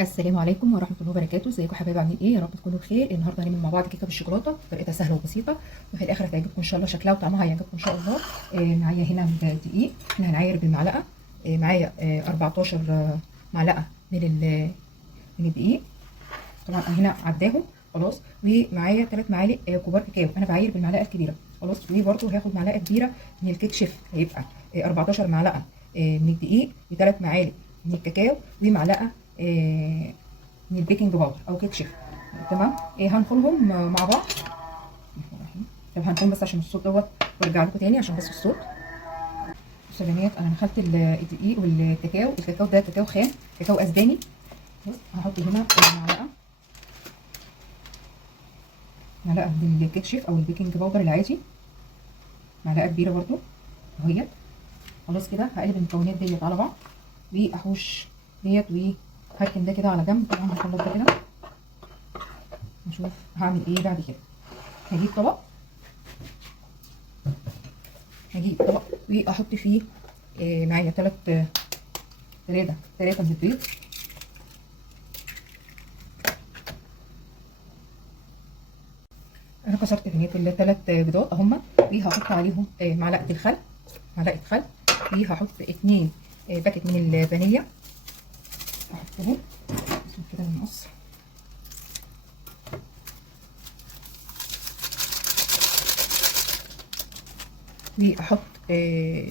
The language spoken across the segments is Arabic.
السلام عليكم ورحمة الله وبركاته. ازيكم حبايبي، عاملين ايه؟ يا رب تكونوا بخير. النهارده هنعمل مع بعض كيكه بالشوكولاته، طريقتها سهله وبسيطه وفي الاخر هتعجبكم ان شاء الله. شكلها وطعمها هيعجبكم ان شاء الله. معايا هنا دقيق، احنا هنعاير بالمعلقه. معايا 14 معلقه من الدقيق، طبعا أنا هنا عداهم خلاص. ومعايا 3 معالق كبار كاكاو، انا بعاير بالمعلقه الكبيره خلاص. وبرده هاخد معلقه كبيره من الكيك شيف، هيبقى 14 معلقه من الدقيق، و3 معالق من الكاكاو، ومعلقه من البيكنج باودر او كيك شيف. تمام. هنخلهم مع بعض. طب هنخلهم بس عشان الصوت دوت، وارجع لكم تاني عشان بس الصوت. بصوا يا بنات، انا نخلت الدقيق والكاكاو. الكاكاو ده كاكاو خام، كاكاو اسباني. بص هحط هنا معلقه من الكيك شيف او البيكنج باودر العادي، معلقه كبيره برضو اهيت. خلاص كده هقلب المكونات ديت على بعض واحوش ديت، وهركن ده كده على جنب. طبعا هخلط ده كده، نشوف هعمل ايه بعد كده. هجيب طبق واحط فيه معايا 3 من البيض. انا كسرت بنيت ال3 بيضات اهم، وهحط عليهم معلقه خل، وهحط 2 باكت من الفانيليا احطهم كده بالمقص. واحط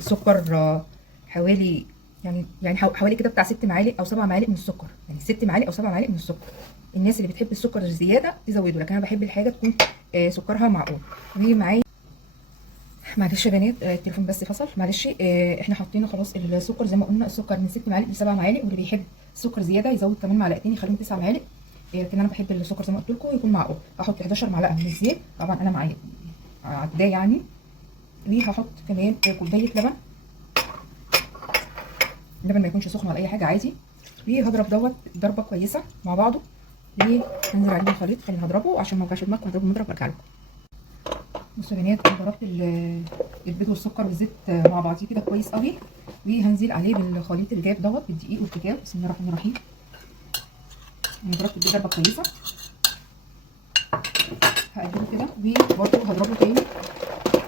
سكر حوالي حوالي كده بتاع 6 معالق او 7 معالق من السكر، يعني 6 معالق او 7 معالق من السكر. الناس اللي بتحب السكر الزياده تزوده، لكن انا بحب الحاجه تكون سكرها معقول. ومعايا معلش يا بنات، التليفون بس فصل، معلش. احنا حاطين خلاص السكر زي ما قلنا، السكر من 6 معالق ل 7 معالق، واللي بيحب السكر زياده يزود كمان معلقتين يخليهم 9 معالق. لكن انا بحب السكر زي ما قلت لكم يكون معقول. هحط 11 معلقه من الزيت، طبعا انا معايا عداه يعني. وهحط كمان كوبايه لبن، اللبن ما يكونش سخن ولا اي حاجه، عادي. وهضرب دوت ضربه كويسه مع بعضه، وهنزل عليه بالخليط. خليني هضربه عشان ما اوجعش دماغكم، هضربه مضرب وارجع لكم. بصوا يا بنات، انا ضربت البيض والسكر والزيت مع بعضيه كده كويس قوي، وهنزل عليه بالخليط اللي جايب دوت بالدقيق والكاكاو. بسم الله الرحمن الرحيم. انا ضربت البيض ضربه كويسه، هقلبه كده وبرده هضربه تاني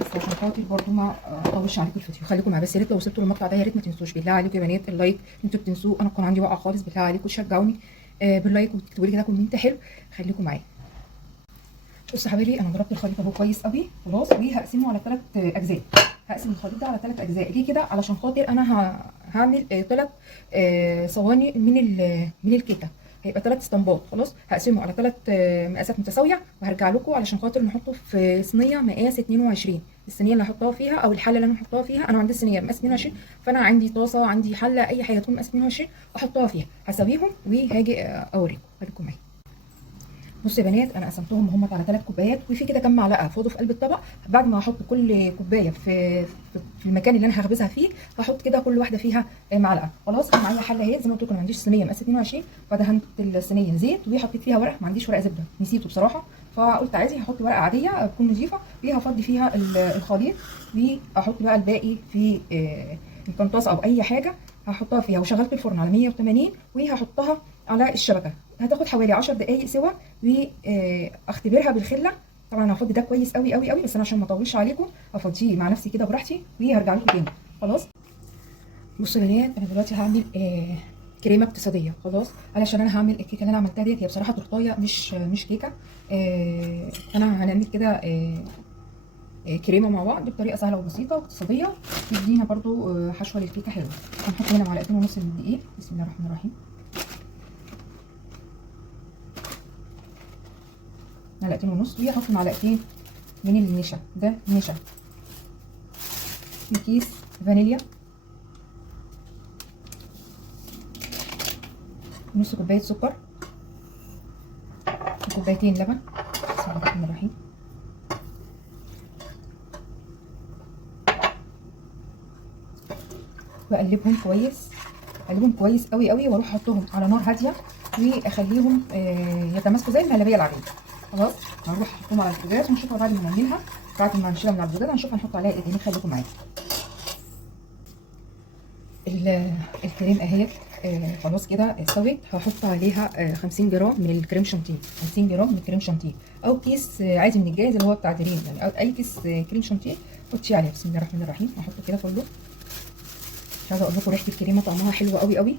بس عشان خاطر برده ما اطولش عليكم الفيديو. خليكم معايا بس، يا ريت لو وصلتوا للمقطع ده يا ريت ما تنسوش بالله عليكم يا بنات اللايك. انتوا بتنسوه، انا القناه عندي واقعه خالص. بالله عليكم تشجعوني باللايك وتكتبوا لي كده كومنت حلو. خليكم معايا. بصوا يا حبايبي، انا ضربت الخليط اهو كويس قوي خلاص، وهقسمه على 3 اجزاء. هقسم الخليط ده على 3 اجزاء. ليه كده؟ علشان خاطر انا هعمل 3 صواني من الكيكه، هيبقى 3 اسطمبات. خلاص هقسمه على 3 مقاسات متساويه، وهرجع لكم علشان خاطر نحطه في صينيه مقاس 22. الصينيه اللي هحطها فيها او الحله اللي انا هحطها فيها، انا عندي صينيه مقاس 22، فانا عندي طاسه، عندي حله، اي حاجه تكون مقاس 22 احطها فيها. هسويهم وهاجي اوريكم. خليكم معايا. بصوا يا بنات، انا قسمتهم هم على 3 كوبايات، وفي كده كام معلقه فاضوا في قلب الطبق. بعد ما هحط كل كوبايه في المكان اللي انا هخبزها فيه، هحط كده كل واحده فيها معلقه. خلاص انا معايا حله اهي، زي ما قلت لكم ما عنديش صينيه مقاس 22، فدهنت الصينيه زيت وحطيت فيها ورق. ما عنديش ورق زبده، نسيته بصراحه، فقلت عادي هحط ورقه عاديه تكون نظيفه، وهفضي فيها الخليط، واحط بقى الباقي في القنطاس او اي حاجه هحطها فيها. وشغلت الفرن على 180 وهحطها على الشبكه. هتاخد حوالي 10 دقائق سوا، واختبرها بالخله. طبعا هفضي ده كويس قوي قوي قوي، بس انا عشان ما اطولش عليكم هفضيه مع نفسي كده براحتي، وهرجع لكم تاني. خلاص بصوا يا بنات، انا دلوقتي هعمل كريمه اقتصاديه. خلاص علشان انا هعمل الكيكه اللي انا عملتها ديت، هي بصراحه تورتايه مش كيكه. انا هنعمل كده كريمه مع بعض بطريقه سهله وبسيطه واقتصاديه، تدينا برضو حشوه للكيكه حلوه. هنحط هنا 2.5 معلقة من الدقيق. بسم الله الرحمن الرحيم. 2.5 معلقة، وهحط 2 معلقة من النشا. ده نشا. كيس فانيليا، نص كوبايه سكر، وكوبايتين لبن. بسم الله الرحمن الرحيم. واقلبهم كويس، اقلبهم كويس قوي قوي، واروح احطهم على نار هاديه واخليهم يتماسكوا زي المهلبيه العاديه. خلاص هنروح احطهم على البوتاجاز ونشوفها بعد ما نعملها. بعد ما نشيلها من على البوتاجاز هنشوف هنحط عليها ايه تاني. خليكم معايا. الكريم اهيت خلاص كده استوت. هحط عليها 50 جرام من الكريم شانتيه، 50 جرام من الكريم شانتيه، او كيس عادي من الجاهز اللي هو بتاع دريم يعني، او اي كيس كريم شانتيه حطي عليه. بسم الله الرحمن الرحيم. هحطه كده كله. مش عايزه اقول لكم ريحه الكريمه طعمها حلو قوي قوي.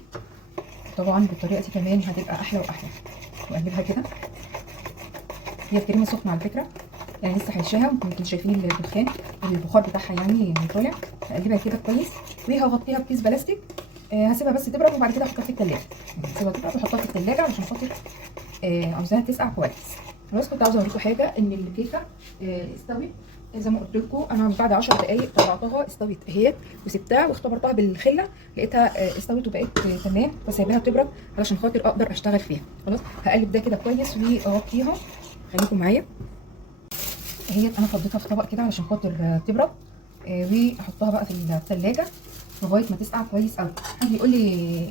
طبعا بالطريقه دي كمان هتبقى احلى واحلى. واقلبها كده. هي الكريمه سخنه على فكره، يعني لسه هيشاها، ممكن شايفين الدخان البخار بتاعها يعني طالع. هقلبها كده كويس وهغطيها بكيس بلاستيك. هسيبها بس تبرد وبعد كده احطها في التلاجة. هسيبها تبرد واحطها في التلاجة علشان خاطر عاوزاها تسقع كويس. خلاص كنت عاوزه اوريكم حاجه، ان الكيكه استوت زي ما قلت لكم. انا بعد 10 دقائق طلعتها استوت اهيت، وسبتها واختبرتها بالخله لقيتها استوت وبقت تمام، فسايباها تبرد علشان خاطر اقدر اشتغل فيها. خلاص هقلب ده كده كويس واغطيها. خليكم معايا اهيت. انا فضيتها في طبق كده علشان خاطر تبرد، واحطها بقى في الثلاجه لغايه ما تسقع كويس قوي. حد يقول لي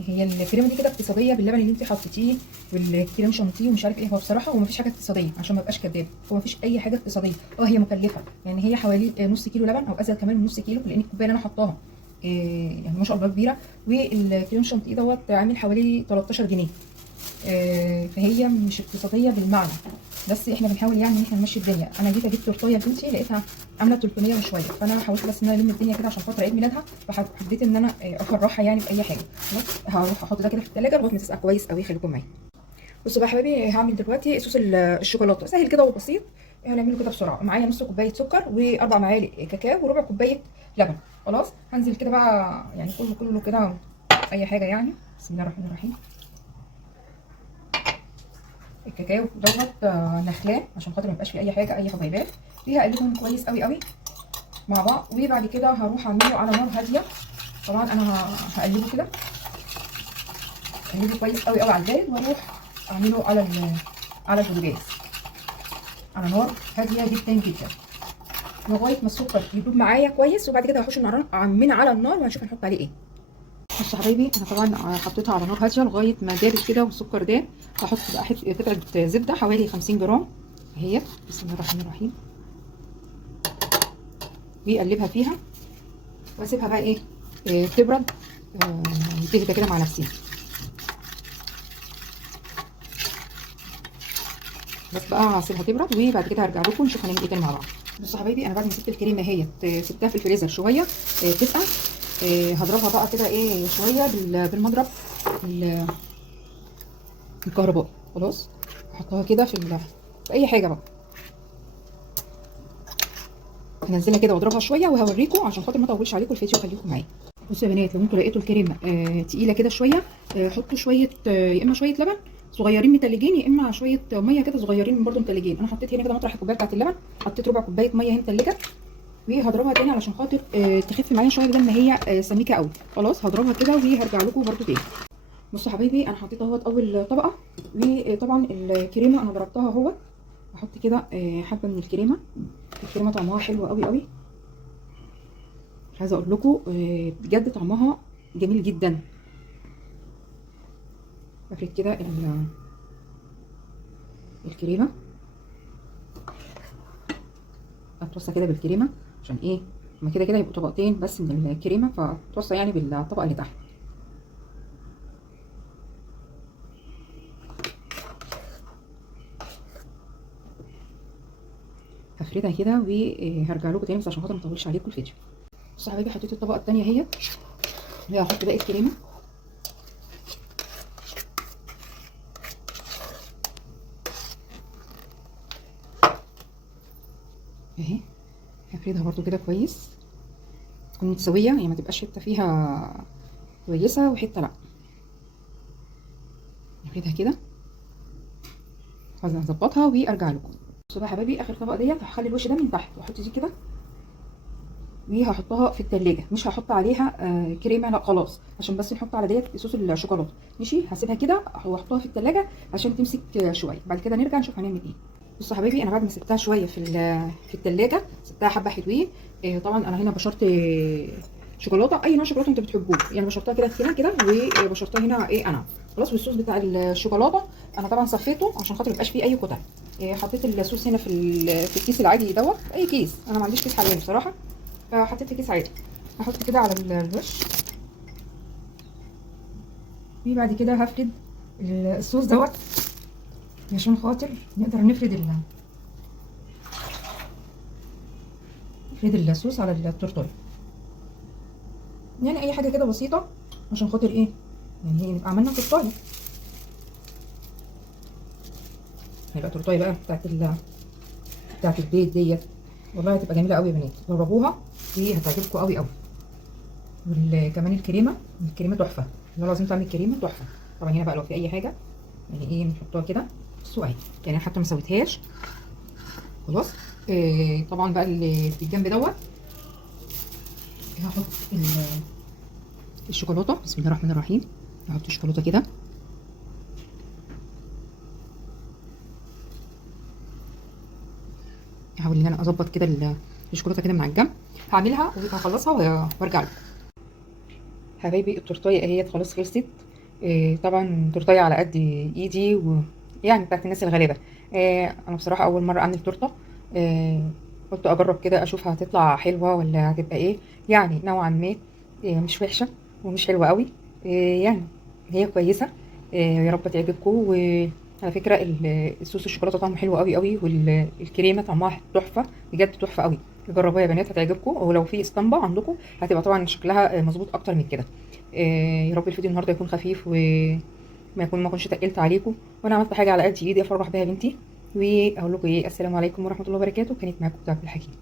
هي الكريمه دي كده اقتصاديه باللبن اللي انت حطيتيه والكريم شانتيه ومش عارف ايه؟ هو بصراحه هو مفيش حاجه اقتصاديه عشان ما ابقاش كداب، هو مفيش اي حاجه اقتصاديه. هي مكلفه يعني، هي حوالي نص كيلو لبن او ازيد كمان من نص كيلو، لان الكوبايه اللي انا حطاها يعني ما شاء الله كبيره، والكريم شانتيه دوت عامل حوالي 13 جنيه. فهي مش اقتصاديه بالمعنى، بس احنا بنحاول يعني ان احنا نمشي الدنيا. انا جيت اجيب تورتايه لبنتي لقيتها عامله 300 وشويه، فانا حاولت بس ان انا الم الدنيا كده عشان خاطر عيد ميلادها، فحبيت ان انا افرحها يعني باي حاجه. خلاص هروح احط ده كده في الثلاجه لغايه ما تسقع كويس قوي. خليكم معايا. بصوا بقى يا حبايبي، هعمل دلوقتي صوص الشوكولاته سهل كده وبسيط. هنعمله كده بسرعه. معايا نص كوبايه سكر واربع معالق كاكاو وربع كوبايه لبن. خلاص هنزل كده بقى يعني كله كده اي حاجه يعني. بسم الله الرحمن الرحيم. الكاكاو دوت نخلاه عشان خاطر ما يبقاش فيه اي حاجه اي حبيبات. وهقلبهم كويس قوي قوي مع بعض، وبعد كده هروح اعمله على نار هاديه. طبعا انا هقلبه كده، اقلبه كويس قوي قوي على البارد، واروح اعمله على البوتاجاز على نار هاديه جدا جدا لغايه ما السكر يدوب معايا كويس، وبعد كده هخش من على النار وهنشوف هنحط عليه ايه. بصوا يا حبايبي، انا طبعا حطيتها على نار هاديه لغايه ما دابت كده والسكر داب. هحط بقى قطعه زبده حوالي 50 جرام اهي. بسم الله الرحمن الرحيم. واقلبها فيها واسيبها بقى ايه تبرد تهدى كده مع نفسها. بس بقى هسيبها تبرد وبعد كده هرجع لكم نشوف هنعمل ايه تاني مع بعض. بصوا يا حبايبي، انا بعد ما سبت الكريمه اهي سبتها في الفريزر شويه تسقع. هضربها بقى كده ايه شويه بالمضرب الكهربائي. خلاص هحطها كده في اي حاجه بقى، هنزلها كده واضربها شويه وهوريكم عشان خاطر ما اطولش عليكم الفيديو. خليكم معايا. بصوا يا بنات، لو انتوا لقيتوا الكريمه تقيله كده شويه، حطوا شويه يا اما شويه لبن صغيرين متلجين، يا اما شويه ميه كده صغيرين برده متلجين. انا حطيت هنا كده مطرح الكوبايه بتاعت اللبن، حطيت ربع كوبايه ميه هنا متلجه، وهضربها تاني علشان خاطر تخف معايا شويه بدل ما هي سميكه قوي. خلاص هضربها كده وهرجع لكم برده تاني. بصوا يا حبايبي، انا حطيت اهوت اول طبقه، وطبعا الكريمه انا ضربتها اهوت. هحط كده حبه من الكريمه طعمها حلو قوي قوي. مش عايزه اقول لكم بجد طعمها جميل جدا. بفرد كده الكريمه، اتوصى كده بالكريمه عشان ايه هما كده يبقوا طبقتين بس من الكريمه، فتوصى يعني بالطبقه اللي تحت. هفردها كده وهرجع لكم تاني بس عشان خاطر ما اطولش عليكم الفيديو. بصوا يا حبايبي، حطيت الطبقه الثانيه اهي، هحط باقي الكريمه اهي. هفردها برده كده كويس، تكون متساويه يعني، ما تبقاش حته فيها كويسه وحته لا. هفردها كده، هظبطها وارجع لكم. بصوا بقى يا حبايبي، اخر طبقه ديت هخلي الوش ده من تحت واحط دي كده، وهحطها في التلاجة. مش هحط عليها كريمه لا خلاص، عشان بس نحط على ديت صوص الشوكولاته. ماشي، هسيبها كده واحطها في التلاجة عشان تمسك شويه، بعد كده نرجع نشوف هنعمل ايه. بصوا يا حبايبي، انا بعد ما سبتها شويه في التلاجة، سبتها حبه حلوين. طبعا انا هنا بشرت شوكولاته، اي نوع شوكولاته انتوا بتحبوه يعني. بشرتها كده تخينه كده، وبشرتها هنا ايه انا. خلاص، والصوص بتاع الشوكولاته انا طبعا صفيته عشان خاطر ميبقاش فيه اي كتل. حطيت الصوص هنا في الكيس العادي دوت، اي كيس، انا ما عنديش كيس حلواني بصراحه، فحطيت في كيس عادي. هحط كده على الوش وبعد كده هفرد الصوص دوت عشان خاطر نقدر نفرد الصوص على التورتايه. يعني اي حاجه كده بسيطه عشان خاطر ايه، يعني نبقى عملنا تورتايه. هيبقى تورتايه بقى بتاعت البيت ديت، والله هتبقى جميله قوي يا بنات، جربوها وهتعجبكم قوي قوي. وكمان الكريمه تحفه، والله لازم تعمل كريمه تحفه. طبعا هنا بقى لو في اي حاجه يعني ايه نحطها كده. بصوا اهي، يعني حتى ما سويتهاش خلاص. طبعا بقى اللي في الجنب دوت هحط الشوكولاته. بسم الله الرحمن الرحيم. هحط الشوكولاته كده، هحاول ان انا اظبط كده الشوكولاته كده من على الجنب. هعملها وهخلصها وارجع لكم. حبايبي التورتايه اهي خلاص خلصت. طبعا تورتايه على قد ايدي، ويعني بتاعت الناس الغلابه. انا بصراحه اول مره اعمل تورته. قلت اجرب كده اشوف هتطلع حلوه ولا هتبقى ايه، يعني نوعا ما مش وحشه ومش حلوه قوي. يعني هي كويسه. يا رب تعجبكم. وعلى فكره الصوص الشوكولاته طعمه حلو قوي قوي، والكريمه طعمها تحفه بجد، تحفه قوي. جربوها يا بنات هتعجبكم، ولو في اسطمبه عندكم هتبقى طبعا شكلها مظبوط اكتر من كده. يا رب الفيديو النهارده يكون خفيف ما اكونش تقلت عليكم، وانا عملت حاجه على قد ايدي افرح بيها بنتي. واقول لكم ايه، السلام عليكم ورحمه الله وبركاته. كانت معاكم بتاعت الحكيم.